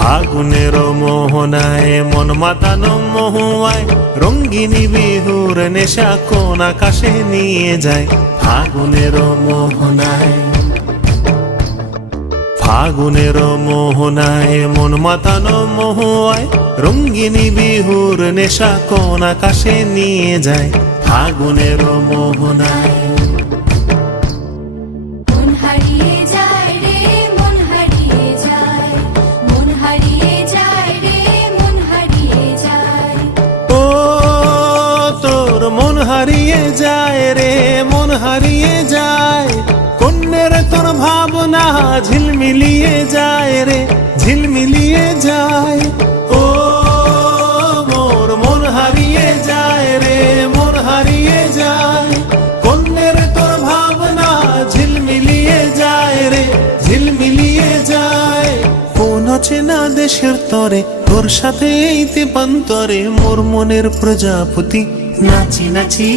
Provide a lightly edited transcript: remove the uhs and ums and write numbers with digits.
ফাগুনের মোহনায় মন মাতানো মহুয়ায় রঙ্গিনী বিহুর নেশা কোন আকাশে নিয়ে যায়। ফাগুনের মোহনায়, ফাগুনের মোহনায় মন মাতানো মহুয়ায় রঙ্গিনী বিহুর নেশা কোন আকাশে নিয়ে যায়। ফাগুনের মোহনায় হারিয়ে যায় রে, মন হারিয়ে যায়। কন্যের তোর ভাবনা ঝিলমিলিয়ে যায় রে, ঝিলমিলিয়ে যায়। ও মোর মন হারিয়ে যায় রে, মন হারিয়ে যায়। কন্যের তোর ভাবনা ঝিলমিলিয়ে যায় রে, ঝিলমিলিয়ে যায়। কোন চেনা দেশের তরে তোর সাথে এই তেপান্তরে মোর মনের প্রজাপতি নাচি নাচি